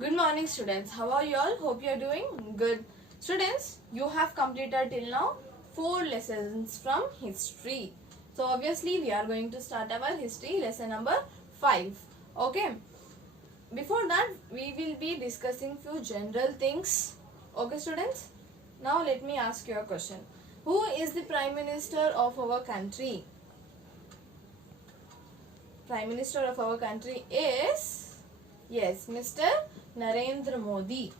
Good morning, students. How are you all? Hope you are doing good. Students, you have completed till now 4 lessons from history. So obviously we are going to start our history lesson number 5. Okay. Before that, we will be discussing few general things. Okay, students. Now let me ask you a question. Who is the Prime Minister of our country? Prime Minister of our country is, yes, Mr. Narendra Modi.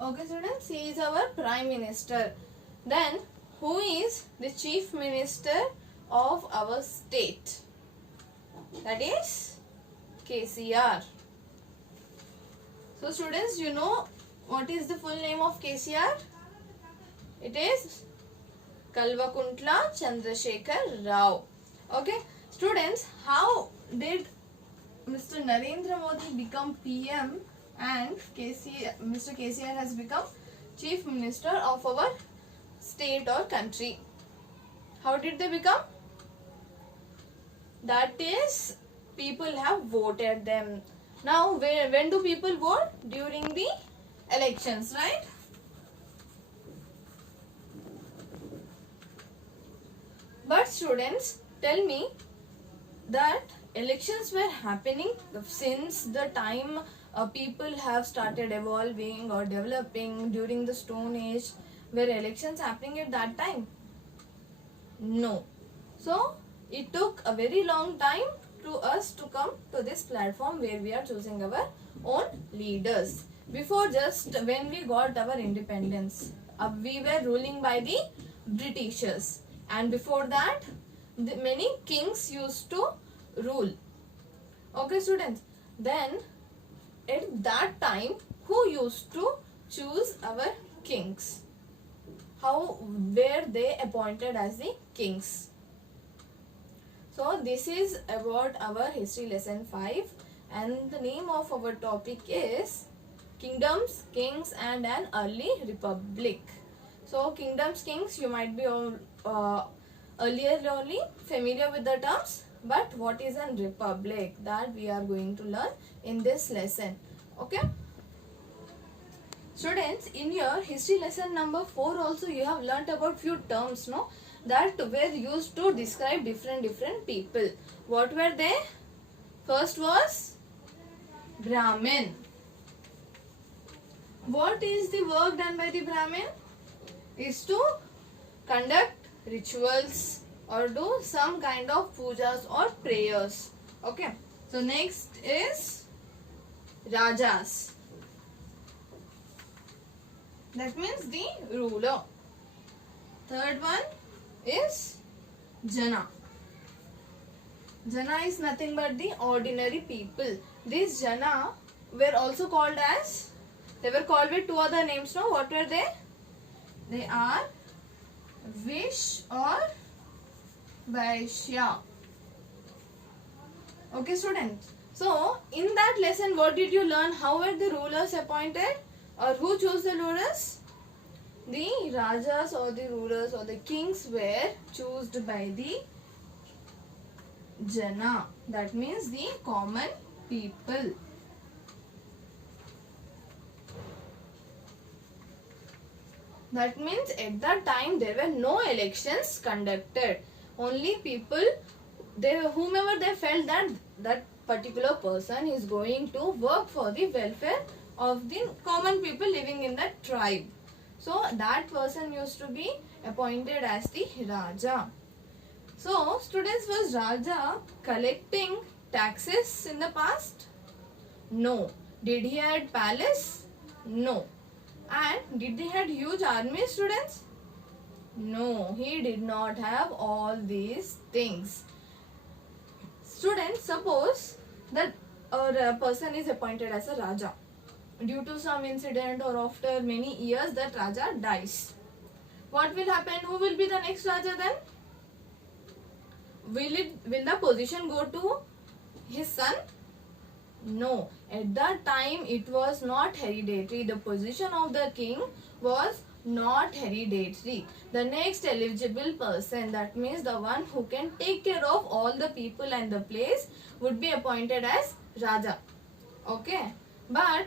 Okay, students, he is our Prime Minister. Then, who is the Chief Minister of our state? That is KCR. So, students, you know what is the full name of KCR? It is Kalvakuntla Chandrasekhar Rao. Okay, students, how did Mr. Narendra Modi become PM and Mr. KCR has become Chief Minister of our state or country? How did they become? That is, people have voted them. Now, when do people vote? During the elections, right? But students, tell me that elections were happening since the time people have started evolving or developing during the Stone Age. Were elections happening at that time? No. So, it took a very long time to us to come to this platform where we are choosing our own leaders. Before, just when we got our independence, we were ruling by the Britishers, and before that many kings used to rule. Okay, students, then at that time who used to choose our kings? How were they appointed as the kings? So this is about our history lesson 5, and the name of our topic is Kingdoms, Kings and an Early Republic. So kingdoms, kings, you might be earlier only familiar with the terms, but what is a republic, that we are going to learn in this lesson. Okay, students, in your history lesson number 4 also you have learnt about few terms, no, that were used to describe different people. What were they? First was Brahmin. What is the work done by the Brahmin? Is to conduct rituals or do some kind of pujas or prayers. Okay, so next is Rajas. That means the ruler. Third one is Jana. Jana is nothing but the ordinary people. These Jana were also called as, they were called with 2 other names. No, what were they? They are Vish or Vaishya. Okay, students. So, in that lesson, what did you learn? How were the rulers appointed? Or who chose the rulers? The Rajas or the rulers or the kings were chosen by the Jana. That means the common people. That means at that time there were no elections conducted. Only people, whomever they felt that that particular person is going to work for the welfare of the common people living in that tribe. So that person used to be appointed as the Raja. So students, was Raja collecting taxes in the past? No. Did he had palace? No. And did they had huge army, students? No, he did not have all these things. Students, suppose that a person is appointed as a Raja. Due to some incident or after many years, that Raja dies. What will happen? Who will be the next Raja then? Will the position go to his son? No, at that time it was not hereditary. The position of the king was not hereditary. The next eligible person, that means the one who can take care of all the people and the place, would be appointed as Raja. Okay, but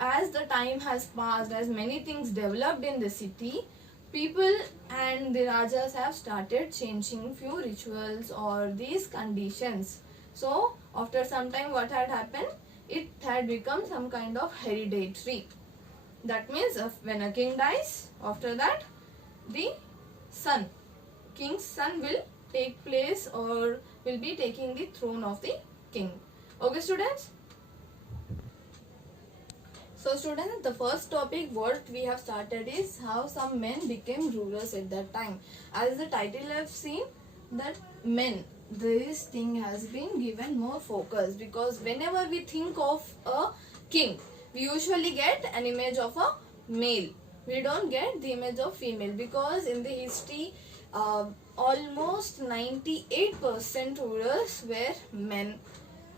as the time has passed, as many things developed in the city, people and the Rajas have started changing few rituals or these conditions. So after some time, what had happened? It had become some kind of hereditary. That means when a king dies, after that the king's son will take place or will be taking the throne of the king. Okay students? So students, the first topic what we have started is how some men became rulers at that time. As the title have seen, that men, this thing has been given more focus, because whenever we think of a king, we usually get an image of a male. We don't get the image of female, because in the history almost 98% rulers were men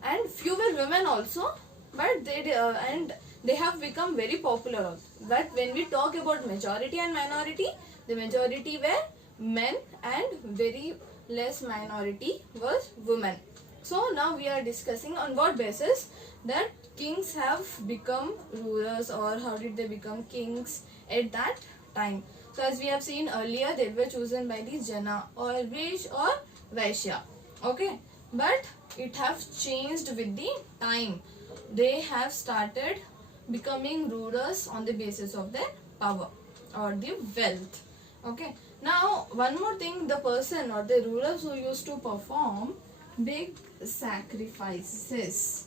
and few were women also, but they have become very popular also. But when we talk about majority and minority, the majority were men and very less minority was women. So now we are discussing on what basis that kings have become rulers, or how did they become kings at that time. So as we have seen earlier, they were chosen by the Jana or Vish or Vaishya. Okay, but it have changed with the time. They have started becoming rulers on the basis of their power or the wealth. Okay, now one more thing, the person or the rulers who used to perform big sacrifices.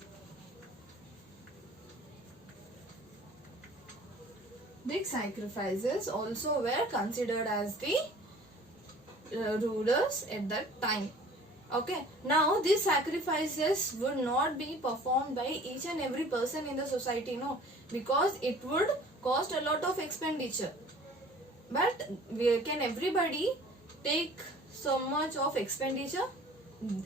Big sacrifices also were considered as the rulers at that time. Okay, now these sacrifices would not be performed by each and every person in the society, no, because it would cost a lot of expenditure. But can everybody take so much of expenditure?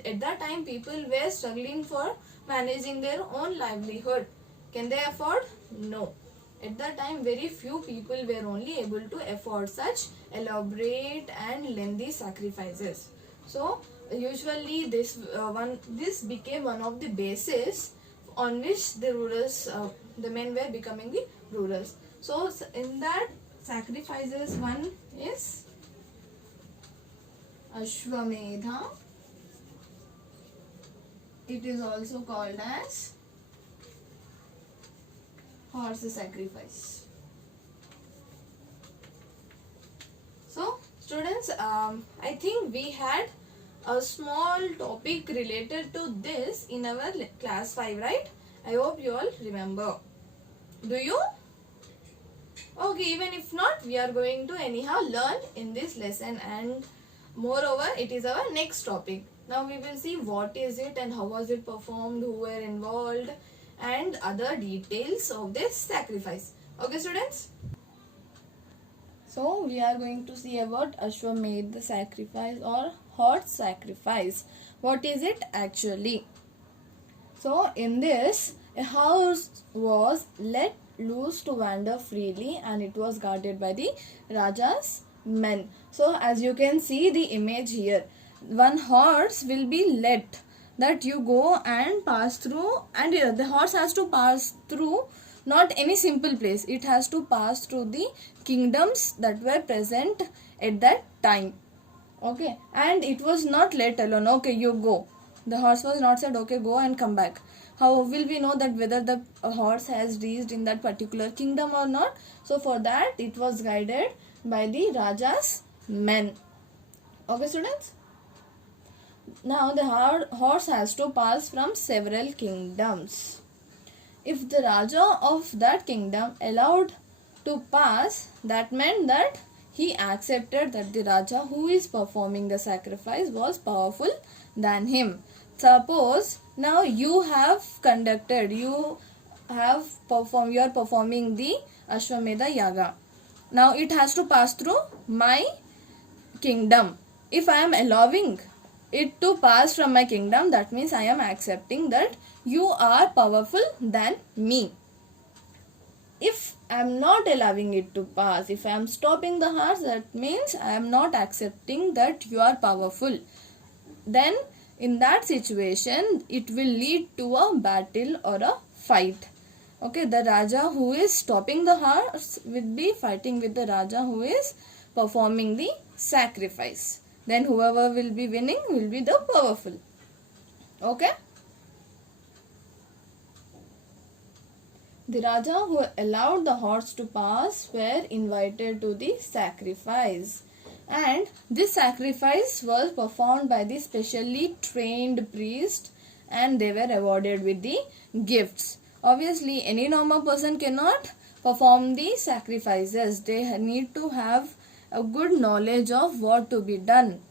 At that time, people were struggling for managing their own livelihood. Can they afford? No. At that time, very few people were only able to afford such elaborate and lengthy sacrifices. So usually this became one of the bases on which the rulers, the men were becoming the rulers. So in that sacrifices, one is Ashwamedha. It is also called as horse sacrifice. So students, I think we had a small topic related to this in our class 5, right? I hope you all remember. Do you? Okay, even if not, we are going to anyhow learn in this lesson, and moreover it is our next topic. Now we will see what is it and how was it performed, who were involved, and other details of this sacrifice. Okay students? So we are going to see about Ashwamedha sacrifice or horse sacrifice. What is it actually? So in this, a horse was let loose to wander freely, and it was guarded by the Raja's men. So as you can see the image here, one horse will be let, that you go and pass through, and the horse has to pass through not any simple place. It has to pass through the kingdoms that were present at that time. Okay, and it was not let alone. Okay, you go. The horse was not said, okay, go and come back. How will we know that whether the horse has reached in that particular kingdom or not? So for that, it was guided by the Raja's men. Okay students? Now the horse has to pass from several kingdoms. If the Raja of that kingdom allowed to pass, that meant that he accepted that the Raja who is performing the sacrifice was powerful than him. Suppose now you have conducted, you are performing the Ashwamedha Yaga. Now it has to pass through my kingdom. If I am allowing it to pass from my kingdom, that means I am accepting that you are powerful than me. if I am not allowing it to pass, if I am stopping the horse, that means I am not accepting that you are powerful. Then in that situation it will lead to a battle or a fight. Okay, the Raja who is stopping the horse will be fighting with the Raja who is performing the sacrifice. Then whoever will be winning will be the powerful. Okay. The Raja who allowed the horse to pass were invited to the sacrifice, and this sacrifice was performed by the specially trained priest, and they were awarded with the gifts. Obviously, any normal person cannot perform the sacrifices. They need to have a good knowledge of what to be done.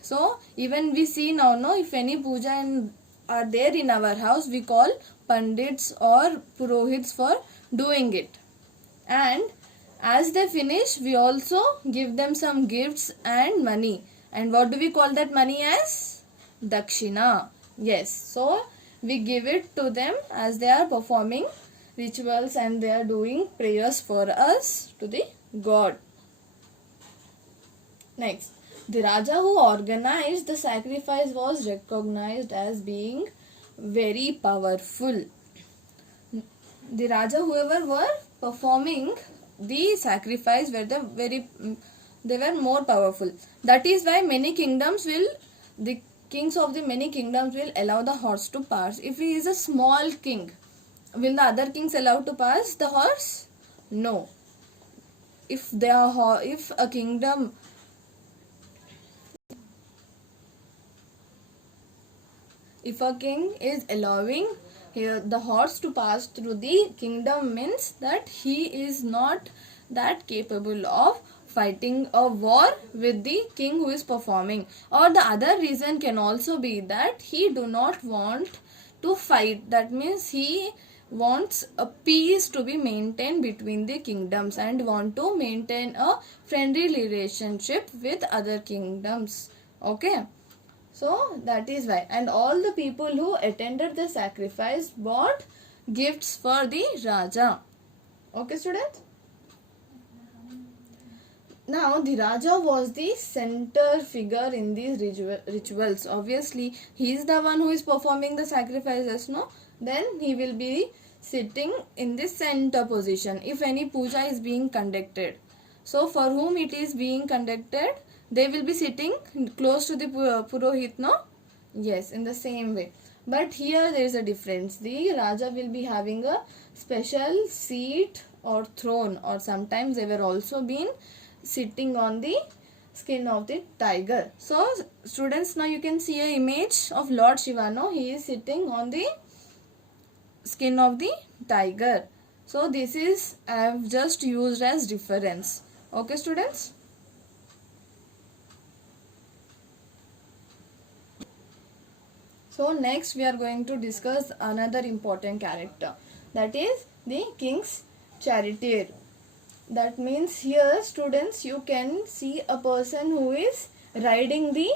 So even we see now, no, if any puja are there in our house, we call pandits or purohits for doing it. And as they finish, we also give them some gifts and money. And what do we call that money as? Dakshina. Yes. So we give it to them as they are performing rituals and they are doing prayers for us to the God. Next, the Raja who organized the sacrifice was recognized as being very powerful. The Raja, whoever were performing the sacrifice, they were more powerful. That is why the kings of the many kingdoms will allow the horse to pass. If he is a small king, will the other kings allow to pass the horse? No. If a kingdom, if a king is allowing the horse to pass through the kingdom, means that he is not that capable of fighting a war with the king who is performing. Or the other reason can also be that he do not want to fight. That means he wants a peace to be maintained between the kingdoms and want to maintain a friendly relationship with other kingdoms. Okay. So that is why. And all the people who attended the sacrifice bought gifts for the Raja. Okay, students? Now the Raja was the center figure in these rituals. Obviously, he is the one who is performing the sacrifices, no? Then he will be sitting in the center position if any puja is being conducted. So for whom it is being conducted, they will be sitting close to the Purohit, no? Yes, in the same way. But here there is a difference. The Raja will be having a special seat or throne, or sometimes they were also been sitting on the skin of the tiger. So students, now you can see an image of Lord Shiva, no? He is sitting on the skin of the tiger. So this is I have just used as reference. Okay, students? So next we are going to discuss another important character, that is the king's charioteer. That means here, students, you can see a person who is riding the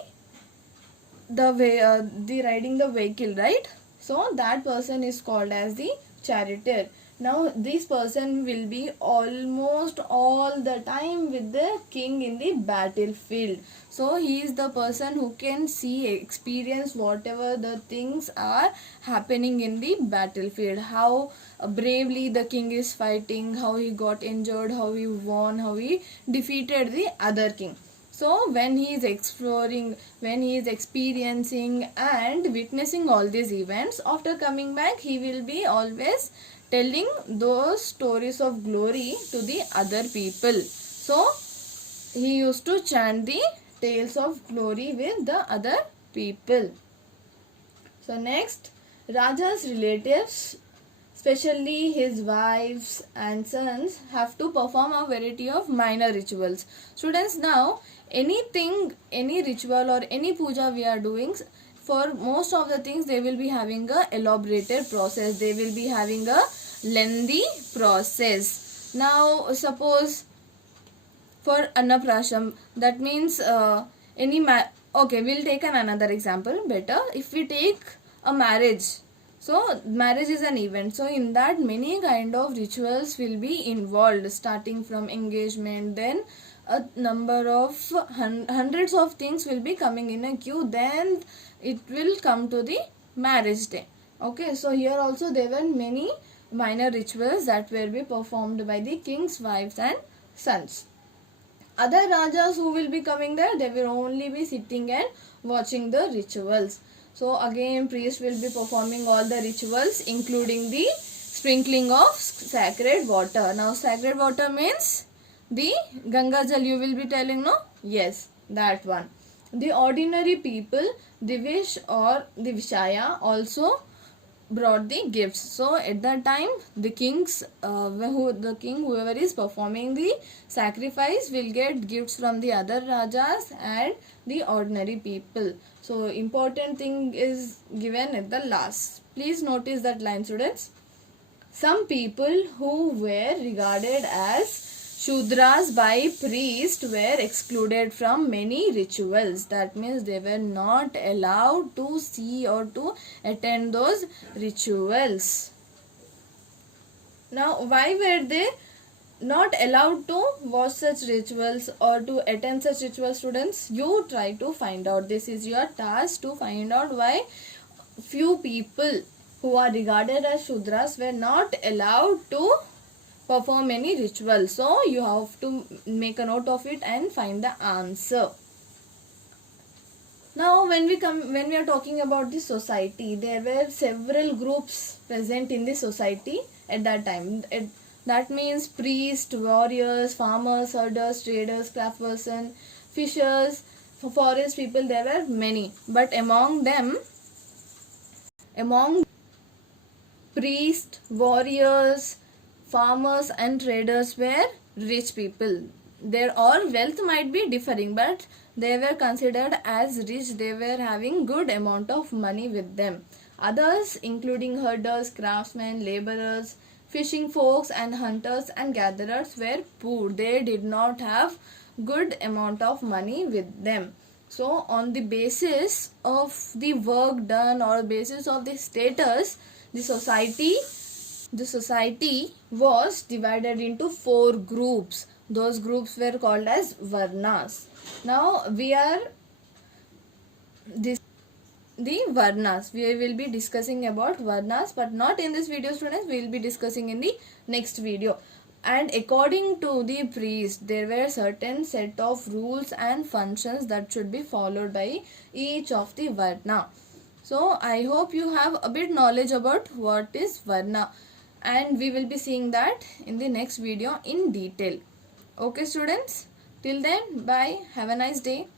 vehicle, right? So that person is called as the charioteer. Now this person will be almost all the time with the king in the battlefield. So he is the person who can experience whatever the things are happening in the battlefield. How bravely the king is fighting, how he got injured, how he won, how he defeated the other king. So when he is exploring, when he is experiencing and witnessing all these events, after coming back, he will be always telling those stories of glory to the other people. So he used to chant the tales of glory with the other people. So next, Raja's relatives, especially his wives and sons, have to perform a variety of minor rituals. Students, now anything, any ritual or any puja we are doing, for most of the things they will be having a elaborated process. They will be having a lengthy process. Now suppose for Annaprasham, that means okay, we'll take another example better. If we take a marriage, So marriage is an event. So in that many kind of rituals will be involved, starting from engagement, then a number of hundreds of things will be coming in a queue, then it will come to the marriage day. Okay, so here also there were many minor rituals that will be performed by the king's wives and sons. Other rajas who will be coming there, they will only be sitting and watching the rituals. So again, priest will be performing all the rituals, including the sprinkling of sacred water. Now sacred water means the Ganga Jal, you will be telling, no? Yes, that one. The ordinary people, the Vish or the Vishaya also brought the gifts. So at that time, the whoever is performing the sacrifice will get gifts from the other rajas and the ordinary people. So important thing is given at the last. Please notice that line, students. Some people who were regarded as Shudras by priests were excluded from many rituals. That means they were not allowed to see or to attend those rituals. Now, why were they not allowed to watch such rituals or to attend such rituals, students? You try to find out. This is your task, to find out why few people who are regarded as Shudras were not allowed to perform any ritual. So you have to make a note of it and find the answer. Now when we are talking about the society, there were several groups present in the society at that time. That means priests, warriors, farmers, herders, traders, craftspersons, fishers, forest people, there were many. But among priests, warriors, farmers and traders were rich people. Their all wealth might be differing, but they were considered as rich. They were having good amount of money with them. Others, including herders, craftsmen, laborers, fishing folks and hunters and gatherers, were poor. They did not have good amount of money with them. So on the basis of the work done or basis of the status, the society was divided into 4 groups. Those groups were called as Varnas. Now we are the Varnas. We will be discussing about Varnas, but not in this video, students. We will be discussing in the next video. And according to the priest, there were certain set of rules and functions that should be followed by each of the Varna. So I hope you have a bit knowledge about what is Varna, and we will be seeing that in the next video in detail. Okay students, till then, bye, have a nice day.